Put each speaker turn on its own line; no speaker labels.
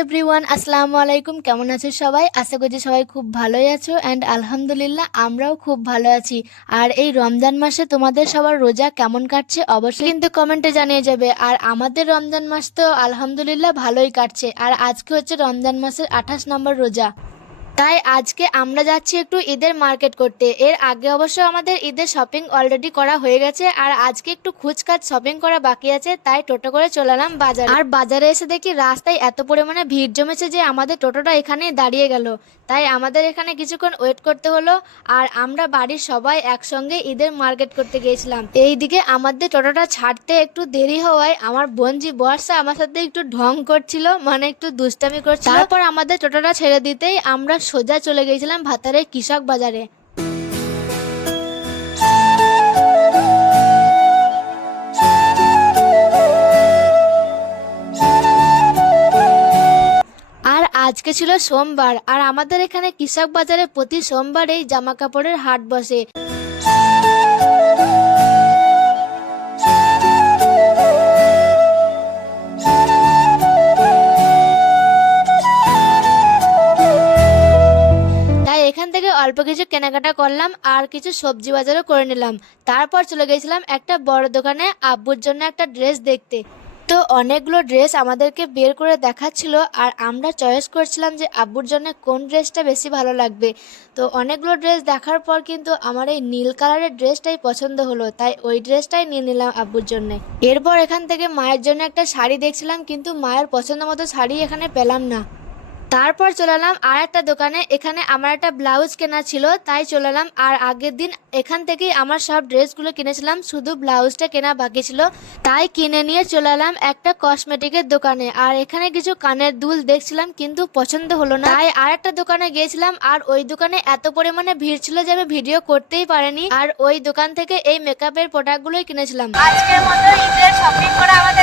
Everyone আসসালামু আলাইকুম কেমন আছো সবাই? আশা করছি সবাই খুব ভালোই আছো। অ্যান্ড আলহামদুলিল্লাহ, আমরাও খুব ভালো আছি। আর এই রমজান মাসে তোমাদের সবার রোজা কেমন কাটছে অবশ্যই কিন্তু কমেন্টে জানিয়ে যাবে। আর আমাদের রমজান মাস তো আলহামদুলিল্লাহ ভালোই কাটছে। আর আজকে হচ্ছে রমজান মাসের আঠাশ নম্বর রোজা। তাই আজকে আমরা যাচ্ছি একটু ঈদের মার্কেট করতে। এর আগে অবশ্য আমাদের ঈদের শপিং অলরেডি করা হয়ে গেছে আর আজকে একটু খুচকাচ শপিং করা বাকি আছে তাই টোটো করে চলে এলাম বাজার। আর বাজারে এসে দেখি রাস্তায় এত পরিমাণে ভিড় জমেছে যে আমাদের টোটোটা এখানে দাঁড়িয়ে গেল। তাই আমাদের এখানে কিছুক্ষণ ওয়েট করতে হলো আর আমরা বাড়ির সবাই একসঙ্গে ঈদের মার্কেট করতে গিয়েছিলাম। এইদিকে আমাদের টোটোটা ছাড়তে একটু দেরি হওয়ায় আমার বোনজি বর্ষা আমার সাথে একটু ঢং করছিল মানে একটু দুষ্টামি করছিল। তারপর আমাদের টোটোটা ছেড়ে দিতেই আমরা সোজা চলে গেছিলাম ভাতারের কৃষক বাজারে। আর আজকে ছিল সোমবার, আর আমাদের এখানে কৃষক বাজারে প্রতি সোমবারেই জামা কাপড়ের হাট বসে। থেকে অল্প কিছু কেনাকাটা করলাম আর কিছু সবজি বাজারও করে নিলাম। তারপর চলে গেছিলাম একটা বড় দোকানে আব্বুর জন্য একটা ড্রেস দেখতে। তো অনেকগুলো ড্রেস আমাদেরকে বের করে দেখাচ্ছিল আর আমরা চয়েস করছিলাম যে আব্বুর জন্য কোন ড্রেসটা বেশি ভালো লাগবে। তো অনেকগুলো ড্রেস দেখার পর কিন্তু আমার এই নীল কালারের ড্রেসটাই পছন্দ হলো, তাই ওই ড্রেসটাই নিয়ে নিলাম আব্বুর জন্য। এরপর এখান থেকে মায়ের জন্য একটা শাড়ি দেখছিলাম, কিন্তু মায়ের পছন্দ মতো শাড়ি এখানে পেলাম না। তারপর চলে এলাম আর একটা দোকানে, এখানে আমার একটা ব্লাউজ কেনা ছিল, তাই চলালাম। আর আগের দিন এখান থেকেই আমার সব ড্রেসগুলো কিনেছিলাম, শুধু ব্লাউজটা কেনা বাকি ছিল। তাই কিনে নিয়ে চলে এলাম একটা কসমেটিকের দোকানে। আর এখানে কিছু কানের দুল দেখছিলাম, কিন্তু পছন্দ হলো না। তাই আর একটা দোকানে গিয়েছিলাম, আর ওই দোকানে এত পরিমাণে ভিড় ছিল যে আমি ভিডিও করতেই পারিনি। আর ওই দোকান থেকে এই মেকআপের প্রোডাক্টগুলোই কিনেছিলাম। আজকের মতো ঈদের শপিং করা আমার